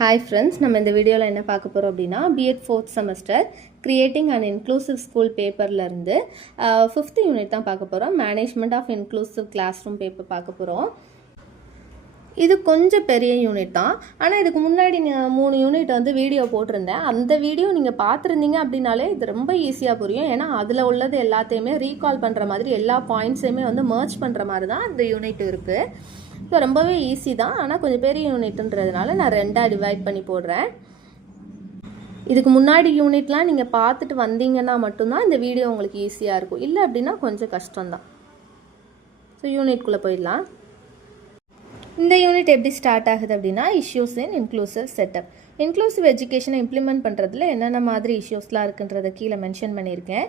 Hi friends, நம்ம இந்த வீடியோவில் என்ன பார்க்க போகிறோம் அப்படின்னா B Ed 4th semester creating and inclusive school பேப்பர்லேருந்து 5th யூனிட் தான் பார்க்க போகிறோம். Management of inclusive classroom paper பார்க்க போகிறோம். இது கொஞ்சம் பெரிய யூனிட் தான். ஆனால் இதுக்கு முன்னாடி 3 யூனிட் வந்து வீடியோ போட்டிருந்தேன். அந்த வீடியோ நீங்கள் பார்த்துருந்தீங்க அப்படின்னாலே இது ரொம்ப ஈஸியாக புரியும். ஏன்னா அதில் உள்ளது எல்லாத்தையுமே ரீகால் பண்ணுற மாதிரி எல்லா பாயிண்ட்ஸையுமே வந்து மர்ஜ் பண்ணுற மாதிரி தான் இந்த யூனிட் இருக்குது. இப்போ ரொம்பவே ஈஸி தான், ஆனால் கொஞ்சம் பெரிய யூனிட்ன்றதுனால நான் 2ஆக டிவைட் பண்ணி போடுறேன். இதுக்கு முன்னாடி யூனிட்லாம் நீங்கள் பார்த்துட்டு வந்தீங்கன்னா மட்டும்தான் இந்த வீடியோ உங்களுக்கு ஈஸியாக இருக்கும். இல்லை அப்படின்னா கொஞ்சம் கஷ்டம்தான். ஸோ யூனிட்குள்ளே போயிடலாம். இந்த யூனிட் எப்படி ஸ்டார்ட் ஆகுது அப்படின்னா issues in inclusive setup. Inclusive எஜுகேஷனை இம்ப்ளிமெண்ட் பண்ணுறதுல என்னென்ன மாதிரி இஷ்யூஸ்லாம் இருக்குன்றதை கீழே மென்ஷன் பண்ணியிருக்கேன்.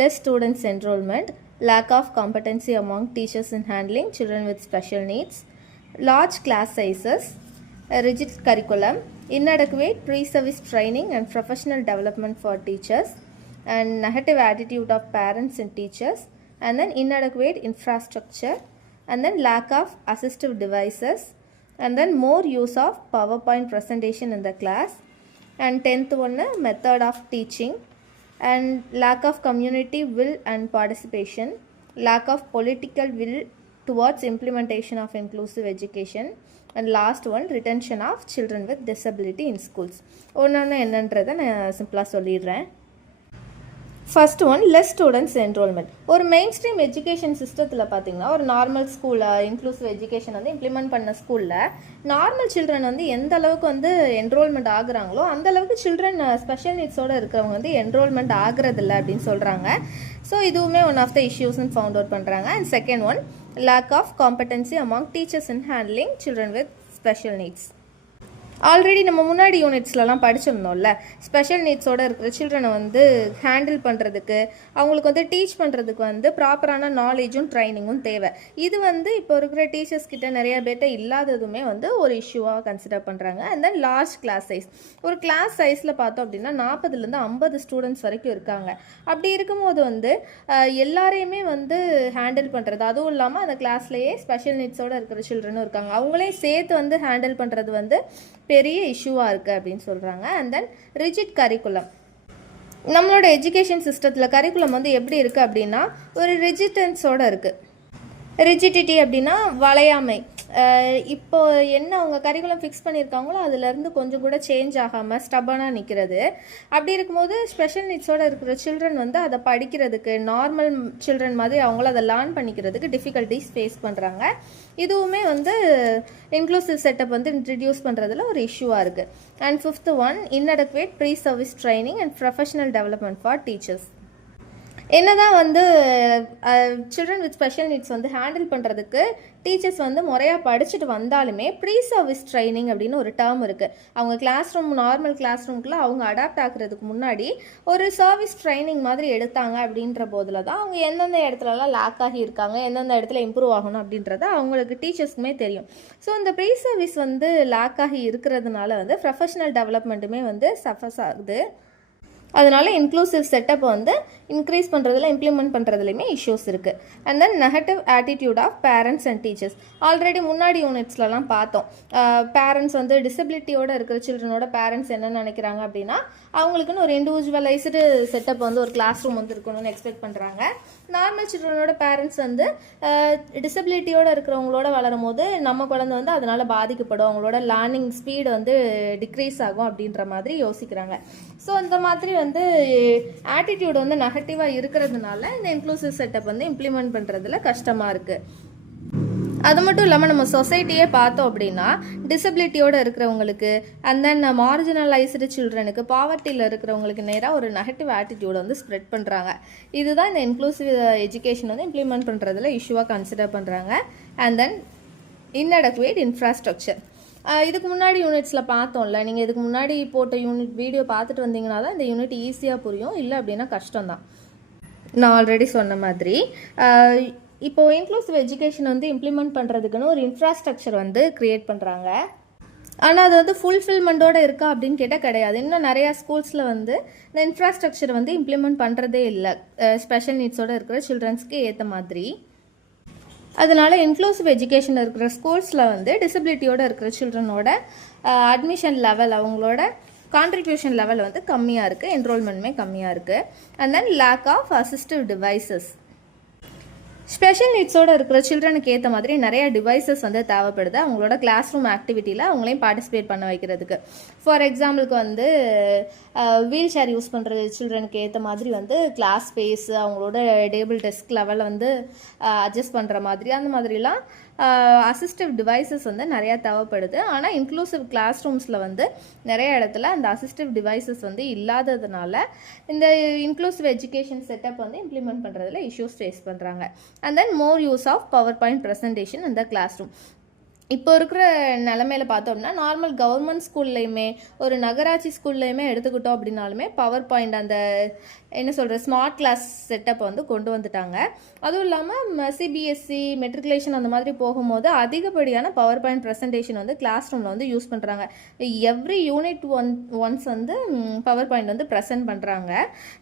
Less students enrolment, lack of competency among teachers in handling children with special needs, large class sizes, a rigid curriculum, inadequate pre-service training and professional development for teachers, and negative attitude of parents and teachers, and then inadequate infrastructure, and then lack of assistive devices, and then more use of PowerPoint presentation in the class, and 10th one method of teaching, and lack of community will and participation, lack of political will towards implementation of inclusive education, and last one retention of children with disability in schools. ஒன்று என்னன்றதை நான் சிம்பிளாக சொல்லிடுறேன். First one, less students enrolment. ஒரு main stream education சிஸ்டத்தில் பார்த்தீங்கன்னா ஒரு normal ஸ்கூலில் இன்க்ளூசிவ் எஜுகேஷன் வந்து இம்ப்ளிமெண்ட் பண்ண ஸ்கூலில் நார்மல் சில்ட்ரன் வந்து எந்த அளவுக்கு வந்து என்ரோல்மெண்ட் ஆகுறாங்களோ அந்த அளவுக்கு சில்ட்ரன் ஸ்பெஷல் நீட்ஸோடு இருக்கிறவங்க வந்து என்ரோல்மெண்ட் ஆகுறதில்ல அப்படின்னு சொல்கிறாங்க. ஸோ இதுவுமே ஒன் ஆஃப் த இஷ்யூஸ்ன்னு ஃபவுண்ட் அவுட் பண்ணுறாங்க. And second one, lack of competency among teachers in handling children with special needs. Already நம்ம முன்னாடி யூனிட்ஸ்லலாம் படிச்சிருந்தோம்ல, ஸ்பெஷல் நீட்ஸோடு இருக்கிற சில்ட்ரனை வந்து ஹேண்டில் பண்ணுறதுக்கு அவங்களுக்கு வந்து டீச் பண்ணுறதுக்கு வந்து ப்ராப்பரான நாலேஜும் ட்ரைனிங்கும் தேவை. இது வந்து இப்போ இருக்கிற டீச்சர்ஸ் கிட்ட நிறைய பேர்ட்ட இல்லாததுமே வந்து ஒரு இஷ்யூவாக கன்சிடர் பண்ணுறாங்க. And then large class size. ஒரு கிளாஸ் சைஸில் பார்த்தோம் அப்படின்னா 40லேருந்து 50 ஸ்டூடெண்ட்ஸ் வரைக்கும் இருக்காங்க. அப்படி இருக்கும்போது வந்து எல்லாரையுமே வந்து ஹேண்டில் பண்ணுறது, அதுவும் இல்லாமல் அந்த கிளாஸ்லேயே ஸ்பெஷல் நீட்ஸோடு இருக்கிற சில்ட்ரனும் இருக்காங்க, அவங்களே சேர்த்து வந்து ஹேண்டில் பண்ணுறது வந்து பெரிய இஷ்யூவாக இருக்குது அப்படின்னு சொல்கிறாங்க. And then rigid curriculum. நம்மளோட எஜுகேஷன் சிஸ்டத்தில் கரிக்குலம் வந்து எப்படி இருக்குது அப்படின்னா ஒரு ரிஜிட்டன்ஸோடு இருக்குது. ரிஜிடிட்டி அப்படின்னா வளையாமை. இப்போ என்ன அவங்க கரிக்குலம் ஃபிக்ஸ் பண்ணியிருக்காங்களோ அதுலேருந்து கொஞ்சம் கூட சேஞ்ச் ஆகாமல் ஸ்டபனாக நிற்கிறது. அப்படி இருக்கும்போது ஸ்பெஷல் நீட்ஸோடு இருக்கிற சில்ட்ரன் வந்து அதை படிக்கிறதுக்கு நார்மல் சில்ட்ரன் மாதிரி அவங்கள அதை லேர்ன் பண்ணிக்கிறதுக்கு டிஃபிகல்ட்டிஸ் ஃபேஸ் பண்ணுறாங்க. இதுவுமே வந்து இன்க்ளூசிவ் செட்டப் வந்து இன்ட்ரடியூஸ் பண்ணுறதுல ஒரு இஷ்யூவாக இருக்குது. And 5th one, inadequate pre-service training and professional development for teachers. என்னதான் வந்து சில்ட்ரன் வித் ஸ்பெஷல் நீட்ஸ் வந்து ஹேண்டில் பண்ணுறதுக்கு டீச்சர்ஸ் வந்து முறையாக படிச்சுட்டு வந்தாலுமே ப்ரீ சர்வீஸ் ட்ரைனிங் அப்படின்னு ஒரு டேர்ம் இருக்குது. அவங்க கிளாஸ் ரூம் நார்மல் கிளாஸ் ரூம்குள்ளே அவங்க அடாப்ட் ஆகுறதுக்கு முன்னாடி ஒரு சர்வீஸ் ட்ரைனிங் மாதிரி எடுத்தாங்க அப்படின்ற போதில் தான் அவங்க எந்தெந்த இடத்துலலாம் லேக் ஆகி இருக்காங்க, எந்தெந்த இடத்துல இம்ப்ரூவ் ஆகணும் அப்படின்றத அவங்களுக்கு டீச்சர்ஸ்க்குமே தெரியும். ஸோ இந்த ப்ரீ சர்வீஸ் வந்து லேக் ஆகி இருக்கிறதுனால வந்து ப்ரொஃபஷனல் டெவலப்மெண்ட்டுமே வந்து சஃபர்ஸ் ஆகுது. அதனால இன்க்ளூசிவ் செட்டப் வந்து இன்க்ரீஸ் பண்ணுறதுல இம்ப்ளிமெண்ட் பண்ணுறதுலையுமே இஷ்யூஸ் இருக்குது. And then negative attitude of parents and teachers. Already முன்னாடி யூனிட்ஸ்லலாம் பார்த்தோம். பேரண்ட்ஸ் வந்து டிசபிலிட்டியோடு இருக்கிற சில்ட்ரனோட பேரண்ட்ஸ் என்ன நினைக்கிறாங்க அப்படின்னா அவங்களுக்குன்னு ஒரு இண்டிவிஜுவலைஸ்டு செட்டப் வந்து ஒரு கிளாஸ் ரூம் வந்து இருக்கணும்னு எக்ஸ்பெக்ட் பண்ணுறாங்க. நார்மல் சில்ட்ரனோட பேரண்ட்ஸ் வந்து டிசபிலிட்டியோடு இருக்கிறவங்களோட வளரும் போது நம்ம குழந்தை வந்து அதனால் பாதிக்கப்படும், அவங்களோட லேர்னிங் ஸ்பீடு வந்து டிக்ரீஸ் ஆகும் அப்படின்ற மாதிரி யோசிக்கிறாங்க. ஸோ இந்த மாதிரி வந்து ஆட்டிடியூட் வந்து நெகட்டிவாக இருக்கிறதுனால இந்த இன்க்ளூசிவ் செட்டப் வந்து இம்ப்ளிமெண்ட் பண்ணுறதுல கஷ்டமாக இருக்குது. அது மட்டும் இல்லாமல் நம்ம சொசைட்டியே பார்த்தோம் அப்படின்னா டிசபிலிட்டியோடு இருக்கிறவங்களுக்கு அண்ட் தென் மார்ஜினலைஸ்டு சில்ட்ரனுக்கு பாவர்ட்டியில் இருக்கிறவங்களுக்கு நேராக ஒரு நெகட்டிவ் ஆட்டிடியூடை வந்து ஸ்ப்ரெட் பண்ணுறாங்க. இதுதான் இந்த இன்க்ளூசிவ் எஜுகேஷன் வந்து இம்ப்ளிமெண்ட் பண்ணுறதுல இஷ்யூவாக கன்சிடர் பண்ணுறாங்க. And then inadequate infrastructure. இதுக்கு முன்னாடி யூனிட்ஸில் பார்த்தோம்ல, நீங்கள் இதுக்கு முன்னாடி போட்ட யூனிட் வீடியோ பார்த்துட்டு வந்தீங்கன்னா தான் இந்த யூனிட் ஈஸியாக புரியும். இல்லை அப்படின்னா கஷ்டம்தான். நான் ஆல்ரெடி சொன்ன மாதிரி இப்போது இன்க்ளூசிவ் எஜுகேஷன் வந்து இம்ப்ளிமெண்ட் பண்ணுறதுக்குன்னு ஒரு இன்ஃப்ராஸ்ட்ரக்சர் வந்து க்ரியேட் பண்ணுறாங்க. ஆனால் அது வந்து ஃபுல்ஃபில்மெண்ட்டோடு இருக்கா அப்படின்னு கேட்டால் கிடையாது. இன்னும் நிறையா ஸ்கூல்ஸில் வந்து இந்த இன்ஃப்ராஸ்ட்ரக்சர் வந்து இம்ப்ளிமெண்ட் பண்ணுறதே இல்லை ஸ்பெஷல் நீட்ஸோடு இருக்கிற சில்ட்ரன்ஸ்க்கு ஏற்ற மாதிரி. அதனால இன்க்ளூசிவ் எஜுகேஷன் இருக்கிற ஸ்கூல்ஸில் வந்து டிசபிலிட்டியோடு இருக்கிற சில்ட்ரனோட அட்மிஷன் லெவல், அவங்களோட கான்ட்ரிபியூஷன் லெவல் வந்து கம்மியாக இருக்குது, என்ரோல்மெண்ட்டுமே கம்மியாக இருக்குது. And then lack of assistive devices. ஸ்பெஷல் நீட்ஸோடு இருக்கிற சில்ட்ரனுக்கு ஏற்ற மாதிரி நிறைய டிவைசஸ் வந்து தேவைப்படுது அவங்களோட கிளாஸ் ரூம் ஆக்டிவிட்டியில் அவங்களையும் பார்ட்டிசிபேட் பண்ண வைக்கிறதுக்கு. ஃபார் எக்ஸாம்பிளுக்கு வந்து வீல் சேர் யூஸ் பண்ணுற சில்ட்ரனுக்கு ஏற்ற மாதிரி வந்து கிளாஸ் ஸ்பேஸ், அவங்களோட டேபிள் டெஸ்க் லெவலில் வந்து அட்ஜஸ்ட் பண்ணுற மாதிரி அந்த மாதிரிலாம் அசிஸ்டிவ் டிவைசஸ் வந்து நிறையா தேவைப்படுது. ஆனால் இன்க்ளூசிவ் கிளாஸ் ரூம்ஸில் வந்து நிறைய இடத்துல அந்த அசிஸ்டிவ் டிவைசஸ் வந்து இல்லாததுனால இந்த இன்க்ளூசிவ் எஜுகேஷன் செட்டப் வந்து இம்ப்ளிமெண்ட் பண்ணுறதுல இஷ்யூஸ் ஃபேஸ் பண்ணுறாங்க. And then more use of PowerPoint presentation இந்த கிளாஸ் ரூம். இப்போ இருக்கிற நிலமையில பார்த்தோம்னா நார்மல் கவர்மெண்ட் ஸ்கூல்லையுமே ஒரு நகராட்சி ஸ்கூல்லையுமே எடுத்துக்கிட்டோம் அப்படின்னாலுமே PowerPoint அந்த என்ன சொல்கிற ஸ்மார்ட் கிளாஸ் செட்டப்பை வந்து கொண்டு வந்துட்டாங்க. அதுவும் இல்லாமல் CBSE மெட்ரிகுலேஷன் அந்த மாதிரி போகும்போது அதிகப்படியான PowerPoint ப்ரெசன்டேஷன் வந்து கிளாஸ் ரூமில் வந்து யூஸ் பண்ணுறாங்க. எவ்ரி யூனிட் ஒன்ஸ் வந்து PowerPoint வந்து ப்ரெசென்ட் பண்ணுறாங்க.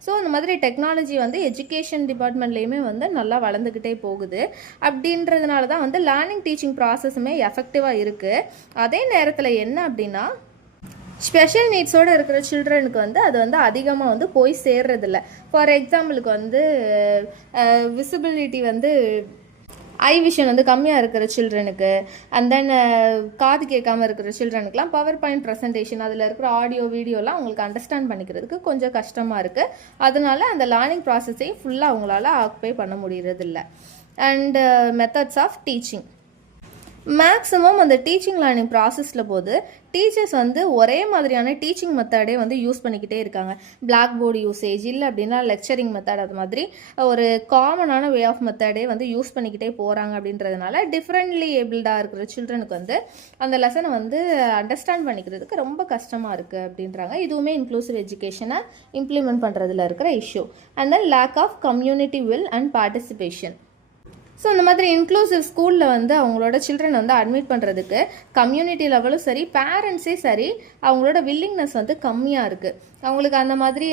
ஸோ அந்த மாதிரி டெக்னாலஜி வந்து எஜுகேஷன் டிபார்ட்மெண்ட்லேயுமே வந்து நல்லா வளர்ந்துக்கிட்டே போகுது. அப்படின்றதுனால தான் வந்து லேர்னிங் டீச்சிங் ப்ராசஸுமே எஃபெக்டிவாக இருக்குது. அதே நேரத்தில் என்ன அப்படின்னா ஸ்பெஷல் நீட்ஸோடு இருக்கிற சில்ட்ரனுக்கு வந்து அது வந்து அதிகமாக வந்து போய் சேர்றதில்ல. ஃபார் எக்ஸாம்பிளுக்கு வந்து விசிபிலிட்டி வந்து ஐ விஷன் வந்து கம்மியாக இருக்கிற சில்ட்ரனுக்கு, அண்ட் தென் காது கேட்காமல் இருக்கிற சில்ட்ரனுக்குலாம் PowerPoint ப்ரெசன்டேஷன் அதில் இருக்கிற ஆடியோ வீடியோலாம் அவங்களுக்கு அண்டர்ஸ்டாண்ட் பண்ணிக்கிறதுக்கு கொஞ்சம் கஷ்டமாக இருக்குது. அதனால அந்த லேர்னிங் ப்ராசஸையும் ஃபுல்லாக அவங்களால ஆக்குபை பண்ண முடியறதில்ல. And methods of teaching. Maximum அந்த டீச்சிங் லேர்னிங் ப்ராசஸில் போது டீச்சர்ஸ் வந்து ஒரே மாதிரியான டீச்சிங் மெத்தடே வந்து யூஸ் பண்ணிக்கிட்டே இருக்காங்க. பிளாக் போர்டு யூசேஜ் இல்லை அப்படின்னா லெக்சரிங் மெத்தட், அது மாதிரி ஒரு காமனான வே ஆஃப் மெத்தடே வந்து யூஸ் பண்ணிக்கிட்டே போகிறாங்க. அப்படின்றதுனால டிஃப்ரெண்ட்லி ஏபிள்டாக இருக்கிற சில்ட்ரனுக்கு வந்து அந்த லெசனை வந்து அண்டர்ஸ்டாண்ட் பண்ணிக்கிறதுக்கு ரொம்ப கஷ்டமாக இருக்குது அப்படின்றாங்க. இதுவுமே இன்க்ளூசிவ் எஜுகேஷனை இம்ப்ளிமெண்ட் பண்ணுறதுல இருக்கிற issue. And then lack of community will and participation. So இந்த மாதிரி இன்க்ளூசிவ் ஸ்கூலில் வந்து அவங்களோட சில்ட்ரன் வந்து அட்மிட் பண்ணுறதுக்கு கம்யூனிட்டி லெவலும் சரி, பேரண்ட்ஸே சரி, அவங்களோட வில்லிங்னஸ் வந்து கம்மியாக இருக்குது. அவங்களுக்கு அந்த மாதிரி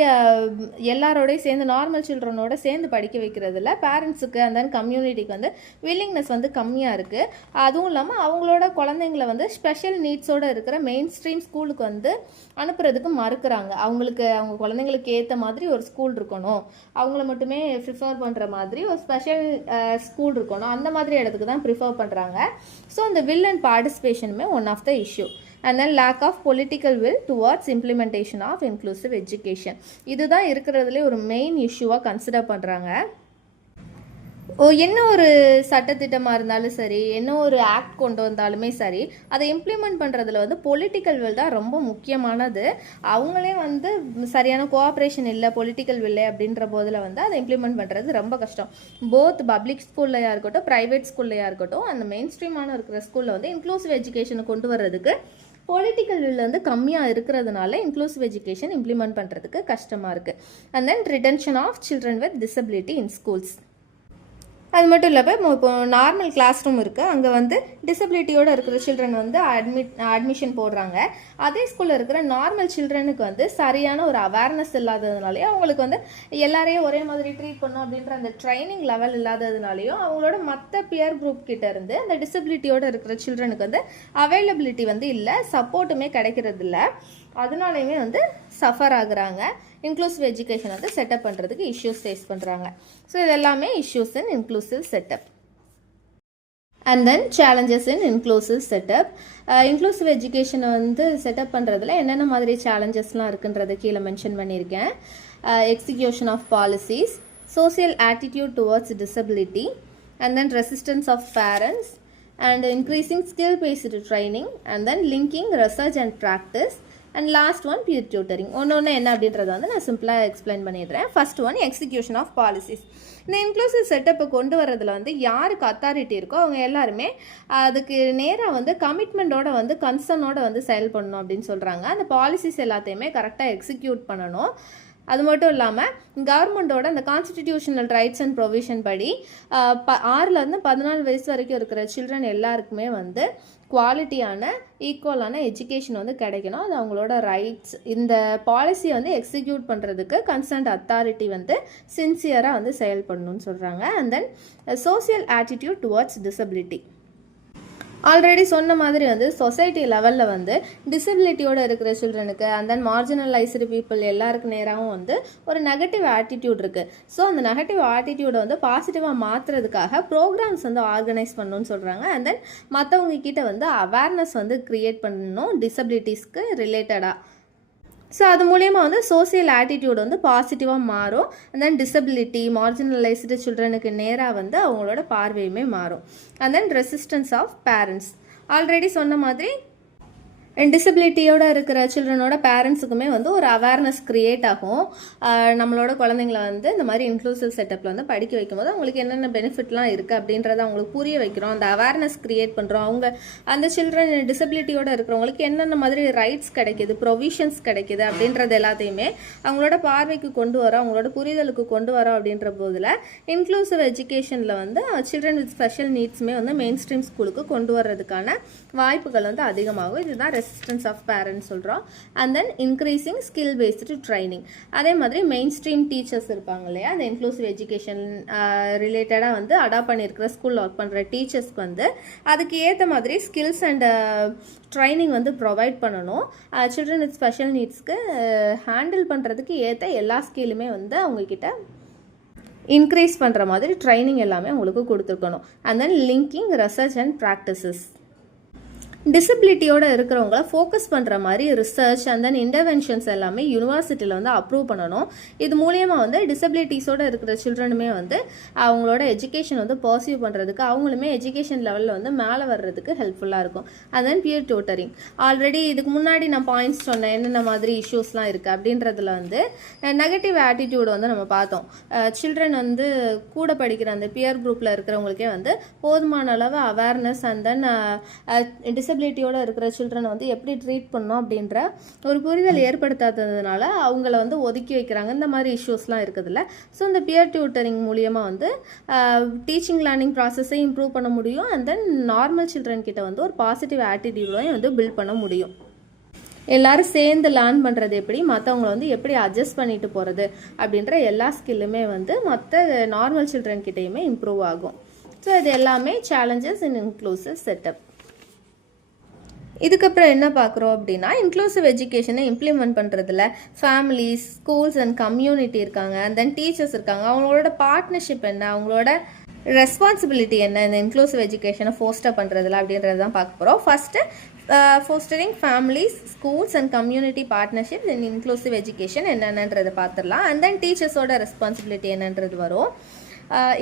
எல்லாரோடையும் சேர்ந்து நார்மல் சில்ட்ரனோட சேர்ந்து படிக்க வைக்கிறதுல பேரண்ட்ஸுக்கு அந்த கம்யூனிட்டிக்கு வந்து வில்லிங்னஸ் வந்து கம்மியாக இருக்குது. அதுவும் இல்லாமல் அவங்களோட குழந்தைங்களை வந்து ஸ்பெஷல் நீட்ஸோடு இருக்கிற மெயின் ஸ்ட்ரீம் ஸ்கூலுக்கு வந்து அனுப்புறதுக்கு மறுக்கிறாங்க. அவங்க குழந்தைங்களுக்கு ஏற்ற மாதிரி ஒரு ஸ்கூல் இருக்கணும், அவங்கள மட்டுமே ப்ரிஃபர் பண்ணுற மாதிரி ஒரு ஸ்பெஷல் ஸ்கூல் இருக்கணும், அந்த மாதிரி இடத்துக்கு தான் ப்ரிஃபர் பண்ணுறாங்க. ஸோ அந்த வில் அண்ட் பார்ட்டிசிபேஷனுமே one of the issue. And then lack of political will towards implementation of inclusive education. இதுதான் இருக்கிறதுலே ஒரு மெயின் இஷ்யூவாக கன்சிடர் பண்ணுறாங்க. என்ன ஒரு சட்டத்திட்டமாக இருந்தாலும் சரி, என்ன ஒரு ஆக்ட் கொண்டு வந்தாலுமே சரி, அதை இம்ப்ளிமெண்ட் பண்ணுறதுல வந்து பொலிட்டிக்கல் வில் தான் ரொம்ப முக்கியமானது. அவங்களே வந்து சரியான கோஆப்ரேஷன் இல்லை, பொலிட்டிக்கல் வில்லை அப்படின்ற போதில் வந்து அதை இம்ப்ளிமெண்ட் பண்ணுறது ரொம்ப கஷ்டம். போத் பப்ளிக் ஸ்கூல்லையாக இருக்கட்டும், ப்ரைவேட் ஸ்கூல்லையாக இருக்கட்டும், அந்த மெயின் ஸ்ட்ரீமான இருக்கிற ஸ்கூலில் வந்து இன்க்ளூசிவ் எஜுகேஷனை கொண்டு வர்றதுக்கு பொலிட்டிக்கல் வில் வந்து கம்மியாக இருக்கிறதுனால இன்க்ளூசிவ் எஜுகேஷன் இம்ப்ளிமெண்ட் பண்ணுறதுக்கு கஷ்டமாக இருக்குது. And then retention of children with disability in schools. அது மட்டும் இல்லாமல் இப்போ நார்மல் கிளாஸ் ரூம் இருக்குது, அங்கே வந்து டிசபிலிட்டியோடு இருக்கிற சில்ட்ரன் வந்து அட்மிஷன் போடுறாங்க. அதே ஸ்கூலில் இருக்கிற நார்மல் சில்ட்ரனுக்கு வந்து சரியான ஒரு அவேர்னஸ் இல்லாததுனாலையும், அவங்களுக்கு வந்து எல்லாரையும் ஒரே மாதிரி ட்ரீட் பண்ணணும் அப்படின்ற அந்த ட்ரைனிங் லெவல் இல்லாததுனாலையும், அவங்களோட மற்ற பியர் குரூப் கிட்ட இருந்து அந்த டிசபிலிட்டியோடு இருக்கிற சில்ட்ரனுக்கு வந்து அவைலபிலிட்டி வந்து இல்லை, சப்போர்ட்டுமே கிடைக்கிறது இல்லை. அதனாலையுமே வந்து சஃபர் ஆகுறாங்க. இன்க்ளூசிவ் எஜுகேஷன் வந்து செட்டப் பண்ணுறதுக்கு இஷ்யூஸ் ஃபேஸ் பண்ணுறாங்க. ஸோ இது எல்லாமே issues in inclusive setup. And then challenges in inclusive setup. Inclusive எஜுகேஷனை வந்து செட்டப் பண்ணுறதுல என்னென்ன மாதிரி சேலஞ்சஸ்லாம் இருக்குன்றதை கீழே மென்ஷன் பண்ணியிருக்கேன். Execution of policies, social attitude towards disability, and then resistance of parents, and increasing skill-based training, and then linking research and practice, and last one peer tutoring. ஒன்று என்ன அப்படின்றத வந்து நான் சிம்பிளாக எக்ஸ்பிளைன் பண்ணிடுறேன். First one execution of policies. இந்த inclusive செட்டப்பை கொண்டு வரதுல வந்து யாருக்கு அத்தாரிட்டி இருக்கோ அவங்க எல்லாருமே அதுக்கு நேராக வந்து கமிட்மெண்ட்டோட வந்து கன்சர்னோட வந்து செயல்படணும் அப்படின்னு சொல்கிறாங்க. அந்த பாலிசிஸ் எல்லாத்தையுமே கரெக்டாக எக்ஸிக்யூட் பண்ணணும். அது மட்டும் இல்லாமல் கவர்மெண்ட்டோட அந்த கான்ஸ்டிடியூஷனல் ரைட்ஸ் அண்ட் ப்ரொவிஷன் படி 6லேருந்து 14 வயசு வரைக்கும் இருக்கிற சில்ட்ரன் எல்லாருக்குமே வந்து குவாலிட்டியான ஈக்குவலான எஜுகேஷன் வந்து கிடைக்கணும். அது அவங்களோட ரைட்ஸ். இந்த பாலிசியை வந்து எக்ஸிக்யூட் பண்ணுறதுக்கு கன்சர்ன்ட் அத்தாரிட்டி வந்து சின்சியராக வந்து செயல்படணும்னு சொல்கிறாங்க. And then social attitude towards disability. Already சொன்ன மாதிரி வந்து சொசைட்டி லெவலில் வந்து டிசபிலிட்டியோடு இருக்கிற சில்ட்ரனுக்கு அண்ட் தென் மார்ஜினலைஸ்டு பீப்புள் எல்லாருக்கு நேராகவும் வந்து ஒரு நெகட்டிவ் ஆட்டிடியூட் இருக்குது. ஸோ அந்த நெகட்டிவ் ஆட்டிடியூடை வந்து பாசிட்டிவாக மாற்றுறதுக்காக ப்ரோக்ராம்ஸ் வந்து ஆர்கனைஸ் பண்ணணும்னு சொல்கிறாங்க. அண்ட் தென் மற்றவங்க கிட்ட வந்து அவேர்னஸ் வந்து க்ரியேட் பண்ணணும் டிசபிலிட்டிஸ்க்கு ரிலேட்டடாக. ஸோ அது மூலயமா வந்து சோசியல் ஆட்டிடியூட் வந்து பாசிட்டிவாக மாறும். அண்ட் தென் டிசபிலிட்டி மார்ஜினலைஸ்டு சில்ட்ரனுக்கு நேராக வந்து அவங்களோட பார்வையுமே மாறும். And then resistance of parents. Already சொன்ன மாதிரி டிசபிலிட்டியோடு இருக்கிற சில்ட்ரனோட பேரண்ட்ஸுக்குமே வந்து ஒரு அவேர்னஸ் க்ரியேட் ஆகும். நம்மளோட குழந்தைங்கள வந்து இந்த மாதிரி இன்க்ளூசிவ் செட்டப்பில் வந்து படிக்க வைக்கும்போது அவங்களுக்கு என்னென்ன பெனிஃபிட்லாம் இருக்குது அப்படின்றத அவங்களுக்கு புரிய வைக்கிறோம். அந்த அவேர்னஸ் க்ரியேட் பண்ணுறோம். அவங்க அந்த சில்ட்ரன் டிசபிலிட்டியோடு இருக்கிறவங்களுக்கு என்னென்ன மாதிரி ரைட்ஸ் கிடைக்கிது, ப்ரொவிஷன்ஸ் கிடைக்கிது அப்படின்றது எல்லாத்தையுமே அவங்களோட பார்வைக்கு கொண்டு வரோம், அவங்களோட புரிதலுக்கு கொண்டு வரோம். அப்படின்ற போதில் இன்க்ளூசிவ் எஜுகேஷனில் வந்து சில்ட்ரன் வித் ஸ்பெஷல் நீட்ஸுமே வந்து மெயின் ஸ்ட்ரீம் ஸ்கூலுக்கு கொண்டு வர்றதுக்கான வாய்ப்புகள் வந்து அதிகமாகும். இதுதான் ரெசிஸ்டன்ஸ் ஆஃப் பேரண்ட்ஸ் சொல்கிறோம். And then increasing skill based training. அதே மாதிரி மெயின் ஸ்ட்ரீம் டீச்சர்ஸ் இருப்பாங்க இல்லையா, அந்த இன்க்ளூசிவ் எஜுகேஷன் ரிலேட்டடாக வந்து அடாப்ட் பண்ணியிருக்கிற ஸ்கூலில் ஒர்க் பண்ணுற டீச்சர்ஸ்க்கு வந்து அதுக்கு ஏற்ற மாதிரி ஸ்கில்ஸ் அண்ட் ட்ரைனிங் வந்து ப்ரொவைட் பண்ணணும். சில்ட்ரன் வித் ஸ்பெஷல் நீட்ஸ்க்கு ஹேண்டில் பண்ணுறதுக்கு ஏற்ற எல்லா ஸ்கில்லுமே வந்து அவங்கக்கிட்ட இன்க்ரீஸ் பண்ணுற மாதிரி ட்ரைனிங் எல்லாமே உங்களுக்கு கொடுத்துருக்கணும். And then linking research and practices. டிசபிலிட்டியோடு இருக்கிறவங்கள ஃபோக்கஸ் பண்ணுற மாதிரி ரிசர்ச் அண்ட் தென் இன்டர்வென்ஷன்ஸ் எல்லாமே யூனிவர்சிட்டியில் வந்து அப்ரூவ் பண்ணணும். இது மூலியமாக வந்து டிசபிலிட்டிஸோடு இருக்கிற சில்ட்ரனுமே வந்து அவங்களோட எஜுகேஷன் வந்து பர்சியூ பண்ணுறதுக்கு, அவங்களுமே எஜுகேஷன் லெவலில் வந்து மேலே வர்றதுக்கு ஹெல்ப்ஃபுல்லாக இருக்கும். And then peer tutoring. Already இதுக்கு முன்னாடி நான் பாயிண்ட்ஸ் சொன்னேன் என்னென்ன மாதிரி இஷ்யூஸ்லாம் இருக்குது அப்படின்றதுல வந்து நெகட்டிவ் ஆட்டிடியூட் வந்து நம்ம பார்த்தோம். சில்ட்ரன் வந்து கூட படிக்கிற அந்த பியர் குரூப்பில் இருக்கிறவங்களுக்கே வந்து போதுமான அளவு அவேர்னஸ் அண்ட் தென் டிசபிலிட்டியோடு இருக்கிற சில்ட்ரனை வந்து எப்படி ட்ரீட் பண்ணணும் அப்படின்ற ஒரு புரிதல் ஏற்படுத்தாததுனால அவங்கள வந்து ஒதுக்கி வைக்கிறாங்க. இந்த மாதிரி இஷ்யூஸ்லாம் இருக்குதுல்ல. ஸோ இந்த பியர் டியூட்டரிங் மூலியமாக வந்து டீச்சிங் லேர்னிங் ப்ராசஸை இம்ப்ரூவ் பண்ண முடியும். அண்ட் தென் நார்மல் சில்ட்ரன் கிட்ட வந்து ஒரு பாசிட்டிவ் ஆட்டிடியூடையும் வந்து பில்ட் பண்ண முடியும். எல்லாரும் சேர்ந்து லேர்ன் பண்ணுறது எப்படி, மற்றவங்களை வந்து எப்படி அட்ஜஸ்ட் பண்ணிட்டு போகிறது அப்படின்ற எல்லா ஸ்கில்லுமே வந்து மற்ற நார்மல் சில்ட்ரன் கிட்டேயுமே இம்ப்ரூவ் ஆகும். ஸோ இது எல்லாமே சேலஞ்சஸ் இன் இன்க்ளூசிவ் செட்டப். இதுக்கப்புறம் என்ன பார்க்குறோம் அப்படின்னா இன்க்ளூசிவ் எஜுகேஷனை இம்ப்ளிமெண்ட் பண்ணுறதுல ஃபேமிலிஸ், ஸ்கூல்ஸ் அண்ட் கம்யூனிட்டி இருக்காங்க. அண்ட் தென் டீச்சர்ஸ் இருக்காங்க. அவங்களோட பார்ட்னர்ஷிப் என்ன, அவங்களோட ரெஸ்பான்சிபிலிட்டி என்ன இந்த இன்க்ளூசிவ் எஜுகேஷனை ஃபோஸ்டர் பண்ணுறதுல அப்படின்றது தான் பார்க்க போகிறோம். First fostering families, schools and community partnership in inclusive education என்னென்னன்றதை பார்த்துடலாம். அண்ட் தென் டீச்சர்ஸோட ரெஸ்பான்சிபிலிட்டி என்னன்றது வரும்.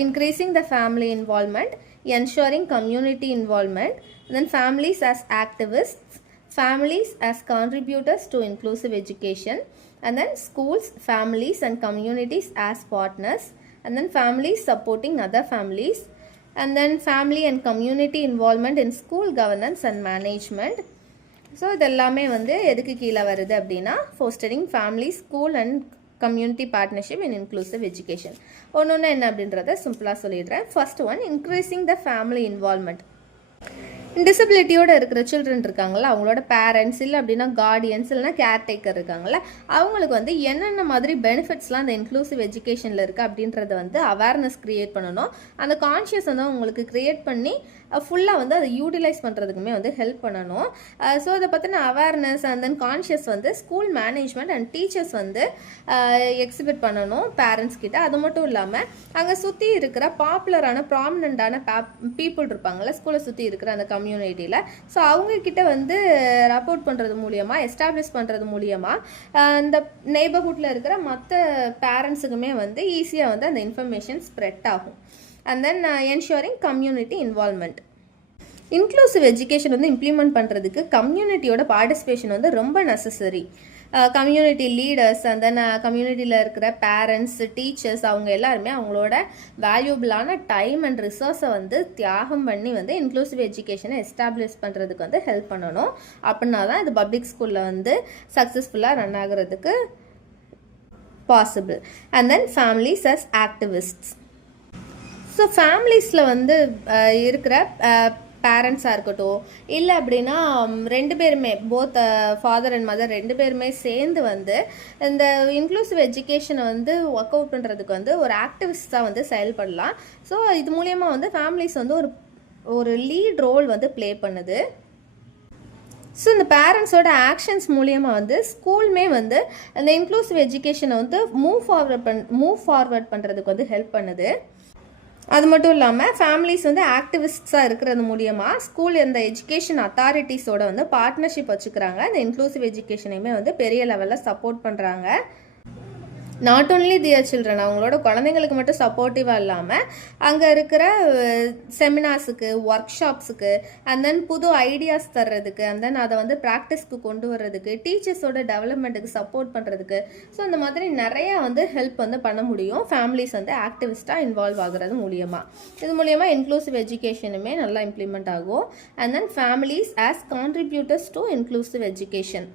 Increasing the family involvement, ensuring community involvement, then families as activists, families as contributors to inclusive education, and then schools, families and communities as partners, and then families supporting other families, and then family and community involvement in school governance and management. So இதெல்லாமே வந்து எதுக்கு கீழே வருது அப்படின்னா fostering family, school and community partnership in inclusive education. ஒன்று என்ன அப்படின்றத சிம்பிளாக சொல்லிடுறேன். First one, increasing the family involvement. டிசபிலிட்டியோடு இருக்கிற சில்ட்ரன் இருக்காங்களா, அவங்களோட பேரண்ட்ஸ் இல்லை அப்படின்னா கார்டியன்ஸ் இல்லைனா கேர்டேக்கர் இருக்காங்களா, அவங்களுக்கு வந்து என்னென்ன மாதிரி பெனிஃபிட்ஸ்லாம் அந்த இன்க்ளூசிவ் எஜுகேஷனில் இருக்குது அப்படின்றத வந்து அவேர்னஸ் க்ரியேட் பண்ணணும். அந்த கான்ஷியஸ் வந்து அவங்களுக்கு க்ரியேட் பண்ணி ஃபுல்லாக வந்து அதை யூட்டிலைஸ் பண்ணுறதுக்குமே வந்து ஹெல்ப் பண்ணணும். ஸோ அதை பற்றின அவேர்னஸ் அண்ட் தென் கான்ஷியஸ் வந்து ஸ்கூல் மேனேஜ்மெண்ட் அண்ட் டீச்சர்ஸ் வந்து எக்ஸிபிட் பண்ணணும் பேரண்ட்ஸ் கிட்ட. அது மட்டும் இல்லாமல் அங்கே சுற்றி இருக்கிற பாப்புலரான ப்ராமினண்டான பீப்புள் இருப்பாங்கள்ல ஸ்கூலை சுற்றி இருக்கிற அந்த கம்யூனிட்டியில், ஸோ அவங்கக்கிட்ட வந்து ரப்போர்ட் பண்ணுறது மூலியமாக, எஸ்டாப்ளிஷ் பண்ணுறது மூலியமாக அந்த நெய்பர்ஹுட்டில் இருக்கிற மற்ற பேரண்ட்ஸுக்குமே வந்து ஈஸியாக வந்து அந்த இன்ஃபர்மேஷன் ஸ்ப்ரெட் ஆகும். And then ensuring community involvement. Inclusive education வந்து இம்ப்ளிமெண்ட் பண்ணுறதுக்கு கம்யூனிட்டியோட பார்ட்டிசிபேஷன் வந்து ரொம்ப necessary. Community leaders and then கம்யூனிட்டியில் இருக்கிற பேரண்ட்ஸ், டீச்சர்ஸ் அவங்க எல்லாருமே அவங்களோட வேல்யூபிளான டைம் அண்ட் ரிசோர்ஸை வந்து தியாகம் பண்ணி வந்து இன்க்ளூசிவ் எஜுகேஷனை எஸ்டாப்ளிஷ் பண்ணுறதுக்கு வந்து ஹெல்ப் பண்ணணும். அப்படின்னா தான் இது பப்ளிக் ஸ்கூலில் வந்து சக்ஸஸ்ஃபுல்லாக ரன் ஆகிறதுக்கு possible. And then families as activists. So ஃபேமிலிஸில் வந்து இருக்கிற பேரண்ட்ஸாக இருக்கட்டும், இல்லை அப்படின்னா ரெண்டு பேருமே போத் ஃபாதர் அண்ட் மதர் ரெண்டு பேருமே சேர்ந்து வந்து இந்த இன்க்ளூசிவ் எஜுகேஷனை வந்து ஒர்க் அவுட் பண்ணுறதுக்கு வந்து ஒரு ஆக்டிவிஸ்டாக வந்து செயல்படலாம். ஸோ இது மூலயமா வந்து ஃபேமிலிஸ் வந்து ஒரு லீட் ரோல் வந்து ப்ளே பண்ணுது. ஸோ இந்த பேரண்ட்ஸோட ஆக்ஷன்ஸ் மூலியமாக வந்து ஸ்கூலுமே வந்து அந்த இன்க்ளூசிவ் எஜுகேஷனை வந்து மூவ் ஃபார்வர்ட் பண்ணுறதுக்கு வந்து ஹெல்ப் பண்ணுது. அது மட்டும் இல்லாமல் ஃபேமிலிஸ் வந்து ஆக்டிவிஸ்ட்ஸாக இருக்கிறது மூலியமாக ஸ்கூல் இந்த எஜுகேஷன் அத்தாரிட்டிஸோட வந்து பார்ட்னர்ஷிப் வச்சுக்கிறாங்க. இந்த இன்க்ளூசிவ் எஜுகேஷனையுமே வந்து பெரிய லெவலில் சப்போர்ட் பண்ணுறாங்க. நாட் ஓன்லி தியர் சில்ட்ரன், அவங்களோட குழந்தைங்களுக்கு மட்டும் சப்போர்ட்டிவாக இல்லாமல் அங்கே இருக்கிற செமினார்ஸுக்கு, ஒர்க் ஷாப்ஸுக்கு, அண்ட் தென் புது ஐடியாஸ் தர்றதுக்கு, அண்ட் தென் அதை வந்து ப்ராக்டிஸ்க்கு கொண்டு வர்றதுக்கு, டீச்சர்ஸோட டெவலப்மெண்ட்டுக்கு சப்போர்ட் பண்ணுறதுக்கு, ஸோ இந்த மாதிரி நிறையா வந்து ஹெல்ப் வந்து பண்ண முடியும் ஃபேமிலிஸ் வந்து ஆக்டிவிஸ்ட்டாக இன்வால்வ் ஆகுறது மூலியமாக. இது மூலியமாக இன்க்ளூசிவ் எஜுகேஷனுமே நல்லா இம்ப்ளிமெண்ட் ஆகும். And then families as contributors to inclusive education.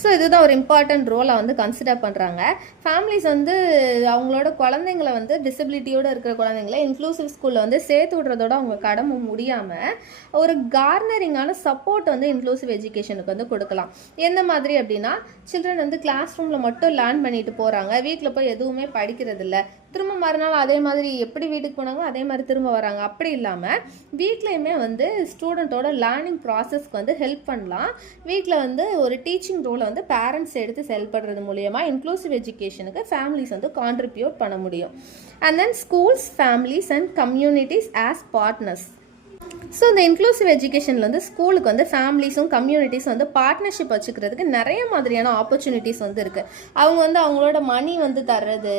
So இதுதான் ஒரு இம்பார்ட்டன்ட் ரோலை வந்து கன்சிடர் பண்ணுறாங்க. ஃபேமிலிஸ் வந்து அவங்களோட குழந்தைங்களை வந்து டிசபிலிட்டியோடு இருக்கிற குழந்தைங்கள இன்க்ளூசிவ் ஸ்கூலில் வந்து சேர்த்து விடுறதோட அவங்க கடமை முடியாமல் ஒரு கார்னரிங்கான சப்போர்ட் வந்து இன்க்ளூசிவ் எஜுகேஷனுக்கு வந்து கொடுக்கலாம். எந்த மாதிரி அப்படின்னா, சில்ட்ரன் வந்து கிளாஸ் ரூமில் மட்டும் லேர்ன் பண்ணிட்டு போகிறாங்க, வீட்டில் போய் எதுவுமே படிக்கிறது இல்லை, திரும்ப மறுநாள் அதே மாதிரி எப்படி வீட்டுக்கு போனாங்களோ அதே மாதிரி திரும்ப வராங்க. அப்படி இல்லாமல் வீட்லையுமே வந்து ஸ்டூடெண்ட்டோட லேர்னிங் ப்ராசஸ்க்கு வந்து ஹெல்ப் பண்ணலாம். வீட்டில் வந்து ஒரு டீச்சிங் ரோலை வந்து பேரண்ட்ஸ் எடுத்து செயல்படுறது மூலியமாக இன்க்ளூசிவ் எஜுகேஷனுக்கு ஃபேமிலிஸ் வந்து கான்ட்ரிபியூட் பண்ண முடியும். And then schools, families and communities as partners. So இந்த இன்க்ளூசிவ் எஜுகேஷனில் வந்து ஸ்கூலுக்கு வந்து ஃபேமிலிஸும் கம்யூனிட்டிஸும் வந்து பார்ட்னர்ஷிப் வச்சுக்கிறதுக்கு நிறைய மாதிரியான ஆப்பர்ச்சுனிட்டிஸ் வந்து இருக்குது. அவங்க வந்து அவங்களோட மணி வந்து தர்றது,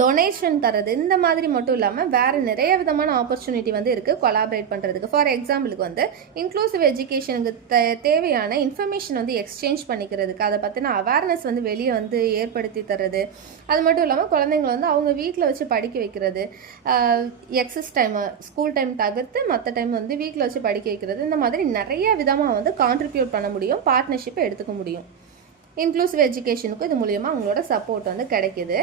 டொனேஷன் தர்றது, இந்த மாதிரி மட்டும் இல்லாமல் வேறு நிறைய விதமான ஆப்பர்ச்சுனிட்டி வந்து இருக்குது கொலாபரேட் பண்ணுறதுக்கு. ஃபார் எக்ஸாம்பிளுக்கு வந்து இன்க்ளூசிவ் எஜுகேஷனுக்கு தேவையான இன்ஃபர்மேஷன் வந்து எக்ஸ்சேஞ்ச் பண்ணிக்கிறதுக்கு, அதை பற்றின அவேர்னஸ் வந்து வெளியே வந்து ஏற்படுத்தி தர்றது. அது மட்டும் இல்லாமல் குழந்தைங்களை வந்து அவங்க வீட்டில் வச்சு படிக்க வைக்கிறது, எக்ஸஸ் டைம் ஸ்கூல் டைம் தவிர்த்து மற்ற டைம் வந்து வீட்டில் வச்சு படிக்க வைக்கிறது, இந்த மாதிரி நிறைய விதமாக வந்து கான்ட்ரிபியூட் பண்ண முடியும், பார்ட்னர்ஷிப்பை எடுத்துக்க முடியும். இன்க்ளூசிவ் எஜுகேஷனுக்கு இது மூலியமாக அவங்களோட சப்போர்ட் வந்து கிடைக்குது.